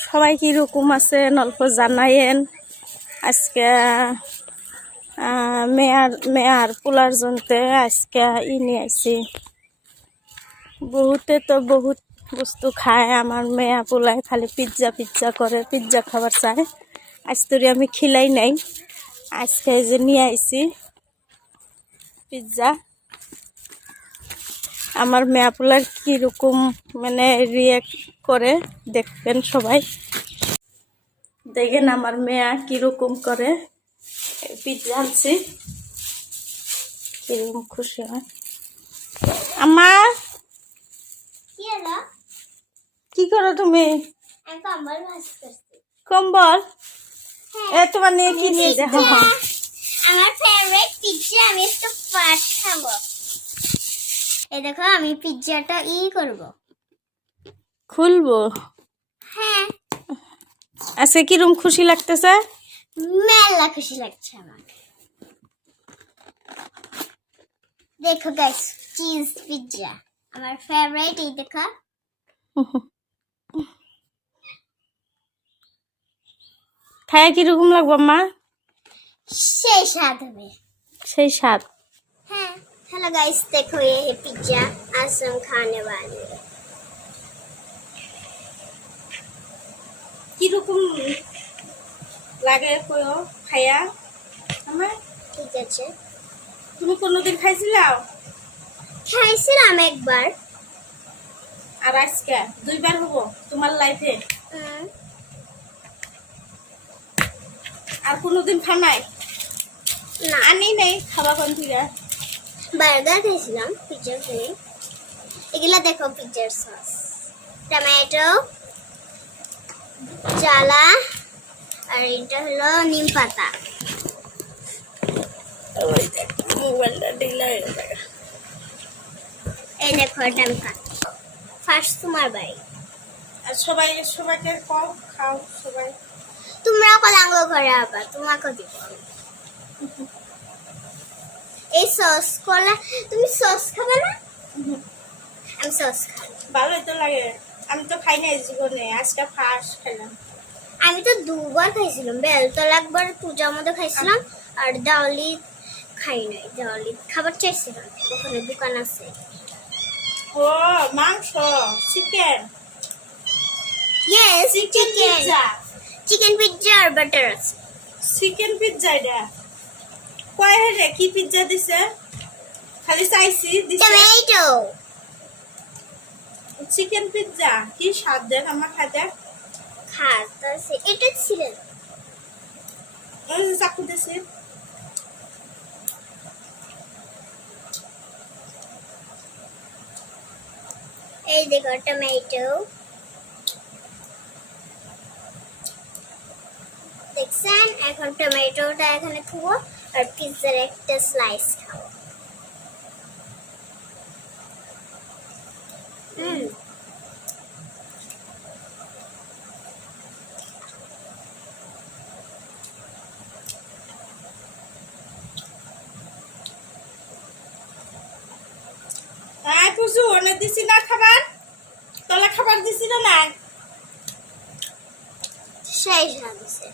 সবাই কিরকম আছেন অল্প জানাইয়েন। আজকে মেয়ার পোলার জনতে আজকে নিয়ে আইছি। বহুতে তো বহুত বস্তু খায়, আমার মেয়া পোলায় খালি পিৎজা পিৎজা করে, পিৎজা খাবার চায়। আজ তোরে আমি খিলাই নাই, আজকে যে নিয়ে আইছি পিৎজা। আমার মেয়া পোলার কিরকম মানে রিয়াক্ট করে দেখবেন সবাই। দেখেন আমার মেয়া কিরকম করে। পিৎজা আনছি, কিরকম খুশি হয়। আমার কি করো তুমি? কম্বল তোমার নিয়ে কি নিয়ে দেখো। আমার ফেভারিট পিৎজা, আমি একটু পাট খাবো। এই দেখো আমি পিৎজাটা করব, খুলবো। হ্যাঁ আজকে কিরকম খুশি লাগতেছে? মেলা খুশি লাগছে আমার। দেখো গাইস, চিজ পিৎজা আমার ফেভারিট। এই দেখো খায় কিরকম লাগবো মা? সেই স্বাদ হবে, সেই স্বাদ। हाँ हेलो गाइस, देखो ये है पिज्जा, आज हम खाने वाले हैं। কিরকম লাগে কয়ো খায়া আমার? ঠিক আছে, তুমি কোনোদিন খাইছিলাও? খাইছিলাম একবার, আর আজকে দুইবার হবো তোমার লাইফে? আর কোনোদিন খানাই না আনি নাই খাবা কোন থেকে? বার্গার খাইছিলাম, পিজ্জা খাই। এগুলা দেখো পিজ্জার সস, টমেটো, জ্বালা, আর এটা হলো নিম পাতা। মোবাইলটা ঢিলা হয়ে গেছে। এই দেখো এটা আমি খাচ্ছি, ফার্স্ট তোমার বাড়ি। আর সবাইকে কম খাও সবাই। তোমরাও কলাঙ্গ করে আবার তোমাকে দিব। এই সস কলা, তুমি সস খাবে না? আমি সস খাই। ভালোই তো লাগে, আমি তো খাই নাই জীবনে, আজকে ফার্স্ট খেলাম। আমি তো দুবার খাইছিলাম, বেলতলা একবার পূজার মধ্যে খাইছিলাম, আর দাওলি খাই নাই। দাওলি খাবার চাইছিলাম, ওখানে দোকান আছে। ও মাংস, chicken. Yes, chicken pizza. Chicken pizza আর বাটার আছে। চিকেন পিৎজা এটা কয় রে? কি পিৎজা দিছে? খালি চাইছি দিছে টমেটো। চিকেন পিৎজা কি স্বাদ দেন আমার খাতে। খাতাছে এটা ছিলেন ওই যে চাকু দিছে। এই দেখো টমেটো, দেখছেন? এখন টমেটোটা এখানে থুবো আর পিৎজার একটা স্লাইস খাবো। পুজো অনেক দিছি না খাবার, তোলা খাবার দিছি না? সেই স্বাদ আছে।